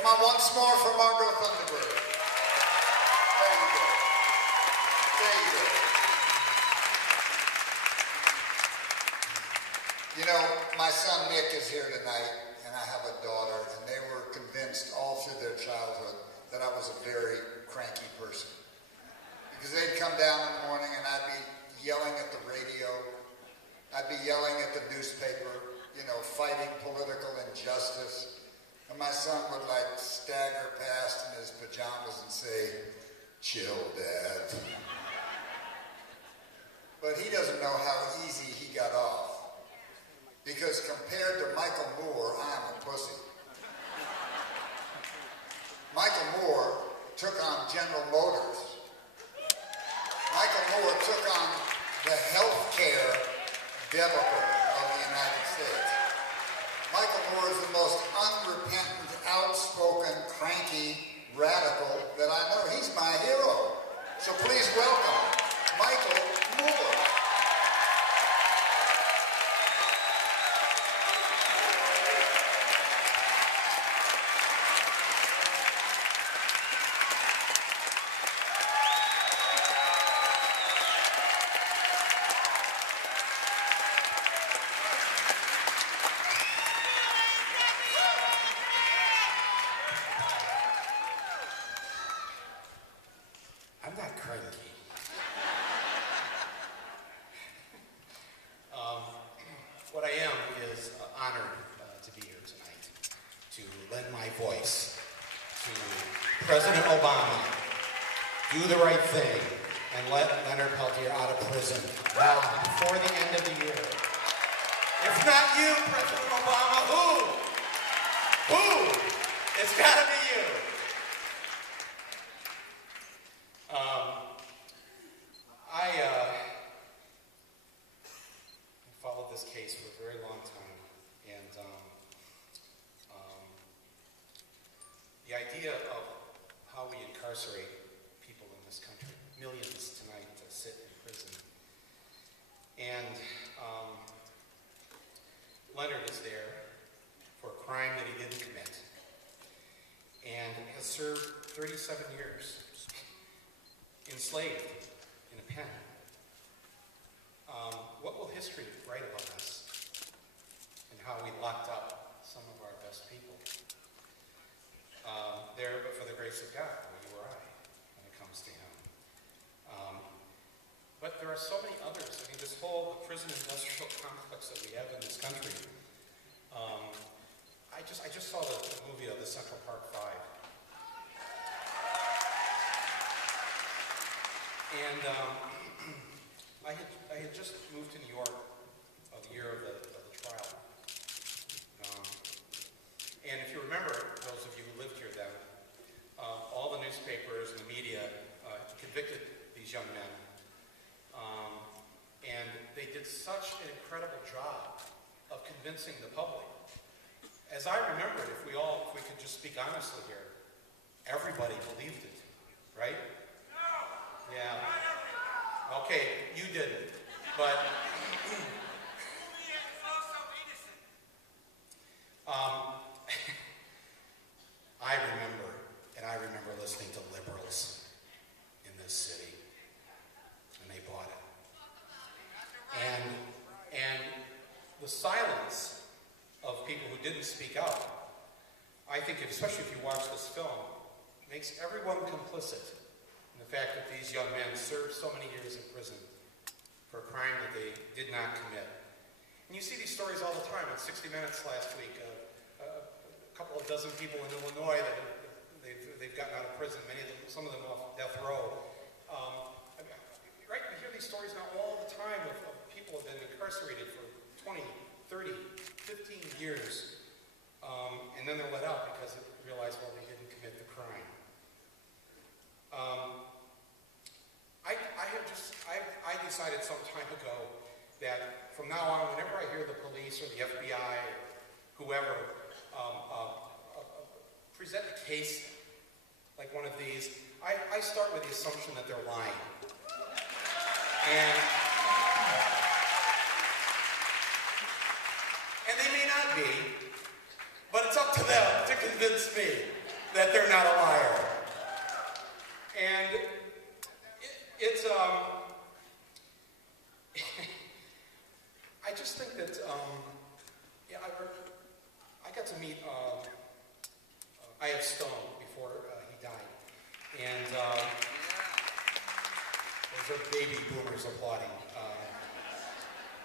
Come on, once more for Margo Thunderbird. There you go. There you go. You know, my son Nick is here tonight, and I have a daughter, and they were convinced all through their childhood that I was a very cranky person. Because they'd come down in the morning and I'd be yelling at the radio, I'd be yelling at the newspaper, you know, fighting political injustice. And my son would like stagger past in his pajamas and say, "Chill, Dad." But he doesn't know how easy he got off. Because compared to Michael Moore, I'm a pussy. Michael Moore took on General Motors. Michael Moore took on the healthcare debacle of the United States. Michael Moore is the most unrepentant, outspoken, cranky radical that I know. He's my hero. So please welcome Michael Moore. What I am is honored to be here tonight to lend my voice to President Obama. Do the right thing and let Leonard Peltier out of prison now before the end of the year. If not you, President Obama, who? Who? It's got to be you. I followed this case for a very long time, and the idea of how we incarcerate people in this country, millions tonight sit in prison, and Leonard is there for a crime that he didn't commit, and has served 37 years, enslaved in a pen. What will history write about us and how we locked up some of our best people? There, but for the grace of God, you or I, when it comes to him. But there are so many others. I mean, this whole prison industrial complex that we have in this country. I just saw the movie of the Central Park 5. And I had just moved to New York the year of the trial. And if you remember, those of you who lived here then, all the newspapers and the media convicted these young men. And they did such an incredible job of convincing the public. As I remember it, if we could just speak honestly here, everybody believed it, right? Yeah. Okay, you didn't, but I remember listening to liberals in this city, and they bought it. And the silence of people who didn't speak out, I think, especially if you watch this film, makes everyone complicit in the fact that these young men served so many years in prison for a crime that they did not commit. And you see these stories all the time. On 60 Minutes last week, a couple of dozen people in Illinois that they've gotten out of prison, some of them off death row. Right, we hear these stories now all the time of people who have been incarcerated for 20, 30, 15 years, and then they're let out because they realize, well, they didn't commit the crime. I decided some time ago that from now on, whenever I hear the police or the FBI or whoever present a case like one of these, I start with the assumption that they're lying. And they may not be, but it's up to them to convince me. that they're not a liar. And it's I just think that, yeah, I got to meet I.F. Stone before he died. And those are baby boomers applauding.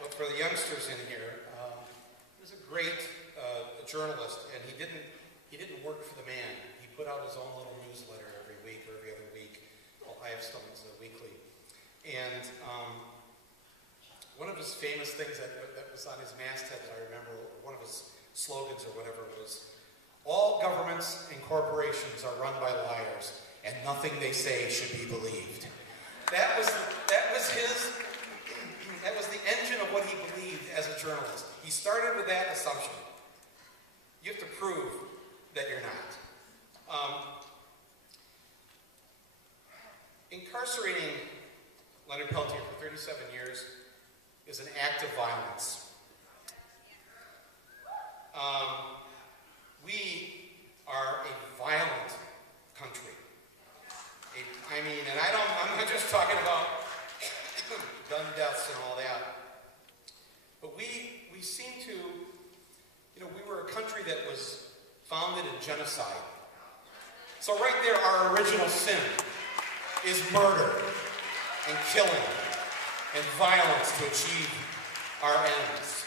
But for the youngsters in here, he was a great journalist, and he didn't work for the man. He put out his own little newsletter every week or every other week called I.F. Stone's Weekly. And one of his famous things that was on his masthead that I remember, one of his slogans or whatever was, "All governments and corporations are run by liars, and nothing they say should be believed." That was the engine of what he believed as a journalist. He started with that assumption. You have to prove that you're not. Incarcerating Leonard Peltier for 37 years is an act of violence. We are a violent country. I'm not just talking about gun deaths and all that, but we seem to, we were a country that was founded in genocide. So right there, our original sin is murder and killing and violence to achieve our ends.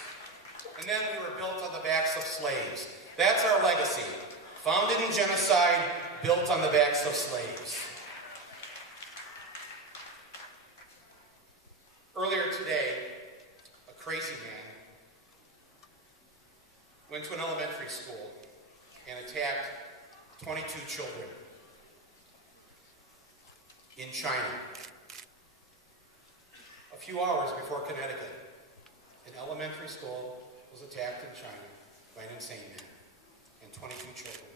And then we were built on the backs of slaves. That's our legacy. Founded in genocide, built on the backs of slaves. Earlier today, a crazy man went to an elementary school and attacked 22 children in China. A few hours before Connecticut, an elementary school was attacked in China by an insane man, and 22 children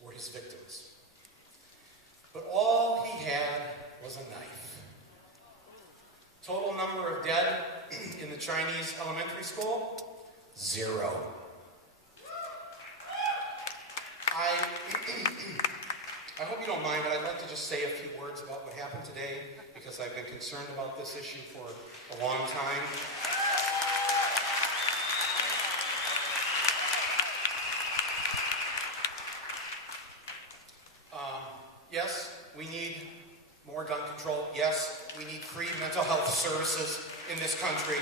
were his victims. But all he had was a knife. Total number of dead in the Chinese elementary school? 0. I hope you don't mind, but I'd like to just say a few words about what happened today, because I've been concerned about this issue for a long time. Yes, we need more gun control. Yes, we need free mental health services in this country.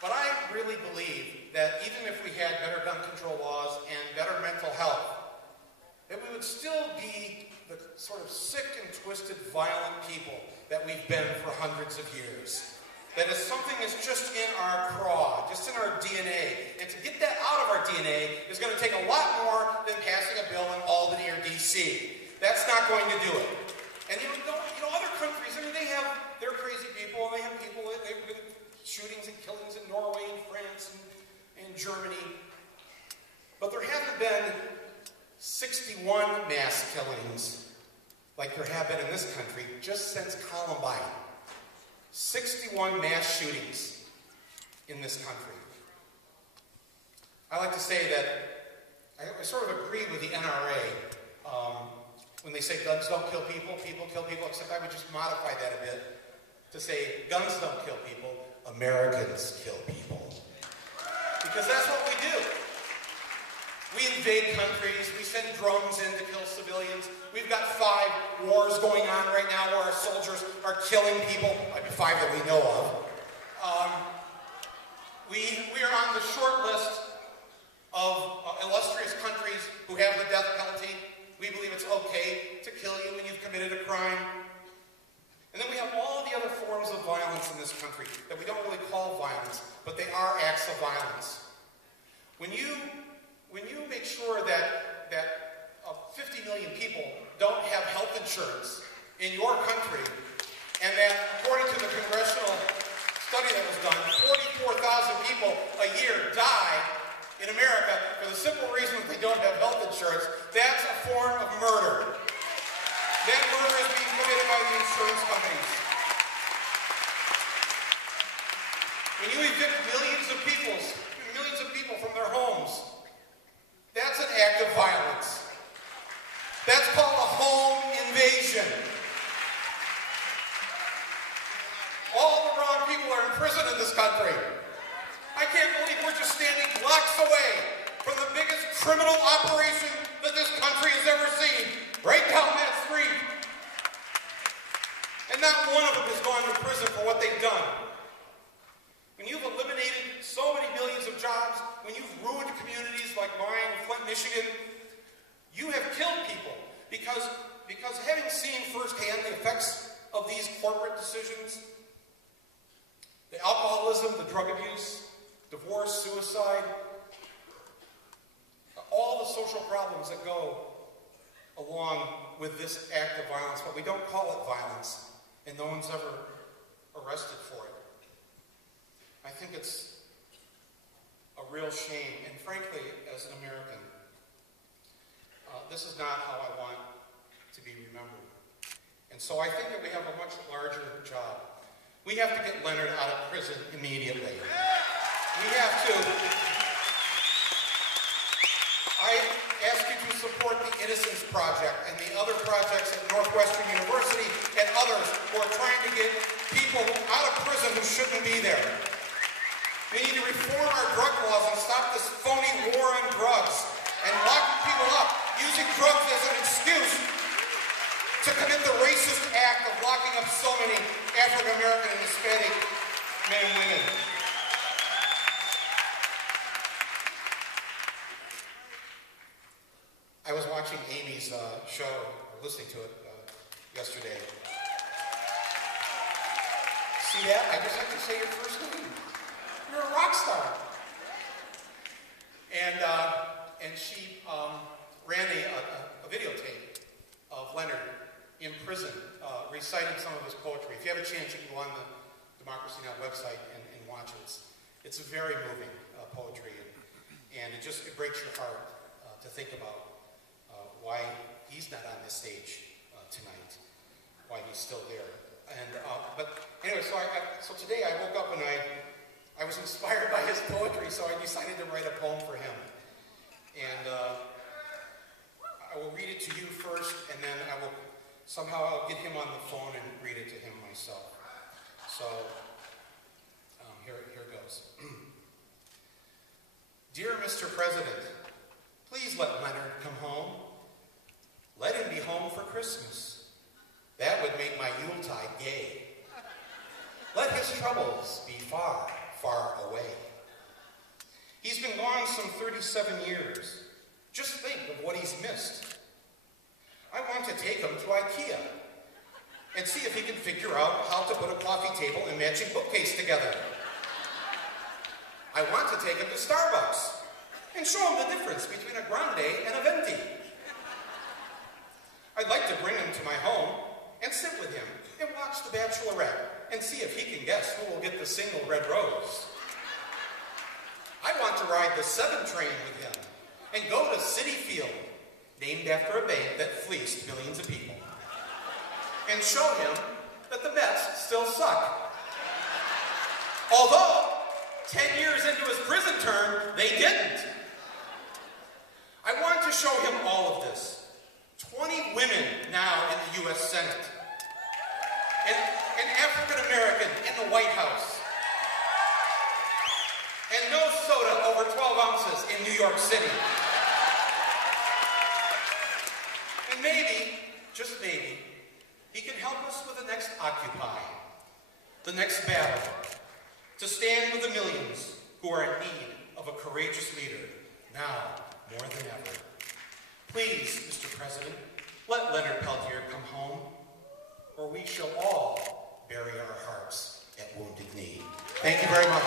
But I really believe that even if we had better gun control laws and better mental health, that we would still be the sort of sick and twisted, violent people that we've been for hundreds of years. That is something that's just in our craw, just in our DNA. And to get that out of our DNA is going to take a lot more than passing a bill in Albany or D.C. That's not going to do it. And other countries, they have their crazy people, and they have people, they've been shootings and killings in Norway and France and Germany. But there haven't been 61 mass killings like there have been in this country just since Columbine. 61 mass shootings in this country. I like to say that I sort of agree with the NRA when they say guns don't kill people, people kill people, except I would just modify that a bit to say guns don't kill people, Americans kill people. Because that's what we do. We invade countries, we send drones in to kill civilians. We've got 5 wars going on right now where our soldiers are killing people. 5 that we know of. We are on the short list of illustrious countries who have the death penalty. We believe it's okay to kill you when you've committed a crime. And then we have all the other forms of violence in this country that we don't really call violence, but they are acts of violence. When you make sure that 50 million people don't have health insurance in your country, and that, according to the congressional study that was done, 44,000 people a year die in America for the simple reason that they don't have health insurance, that's a form of murder. That murder is being committed by the insurance companies. When you evict millions of people from their homes, criminal operation that this country has ever seen, right down that street. And not one of them has gone to prison for what they've done. When you've eliminated so many millions of jobs, when you've ruined communities like mine, Flint, Michigan, you have killed people because having seen firsthand the effects of these corporate decisions, the alcoholism, the drug abuse, divorce, suicide, all the social problems that go along with this act of violence, but we don't call it violence, and no one's ever arrested for it. I think it's a real shame, and frankly, as an American, this is not how I want to be remembered. And so I think that we have a much larger job. We have to get Leonard out of prison immediately. We have to. I ask you to support the Innocence Project and the other projects at Northwestern University and others who are trying to get people out of prison who shouldn't be there. We need to reform our drug laws and stop this phony war on drugs and locking people up, using drugs as an excuse to commit the racist act of locking up so many African American and Hispanic men and women. I was watching Amy's show, or listening to it yesterday. See that? I just have to say your first name. You're a rock star. And she ran a videotape of Leonard in prison reciting some of his poetry. If you have a chance, you can go on the Democracy Now! Website and watch it. It's very moving poetry, and it breaks your heart to think about why he's not on this stage tonight, why he's still there. And but anyway, so today I woke up and I was inspired by his poetry, so I decided to write a poem for him. And I will read it to you first, and then I'll get him on the phone and read it to him myself. So here goes. Dear Mr. President, please let Leonard come home. Let him be home for Christmas. That would make my Yuletide gay. Let his troubles be far, far away. He's been gone some 37 years. Just think of what he's missed. I want to take him to IKEA and see if he can figure out how to put a coffee table and matching bookcase together. I want to take him to Starbucks and show him the difference between a grande and a venti. I'd like to bring him to my home and sit with him and watch The Bachelorette and see if he can guess who will get the single red rose. I want to ride the 7 train with him and go to Citi Field, named after a bank that fleeced millions of people, and show him that the Mets still suck. Although, 10 years into his prison term, they didn't. I want to show him all of this. 20 women now in the U.S. Senate. An African American in the White House. And no soda over 12 ounces in New York City. And maybe, just maybe, he can help us with the next Occupy, the next battle, to stand with the millions who are in need of a courageous leader, now more than ever. Please, Mr. President, let Leonard Peltier come home, or we shall all bury our hearts at Wounded Knee. Thank you very much.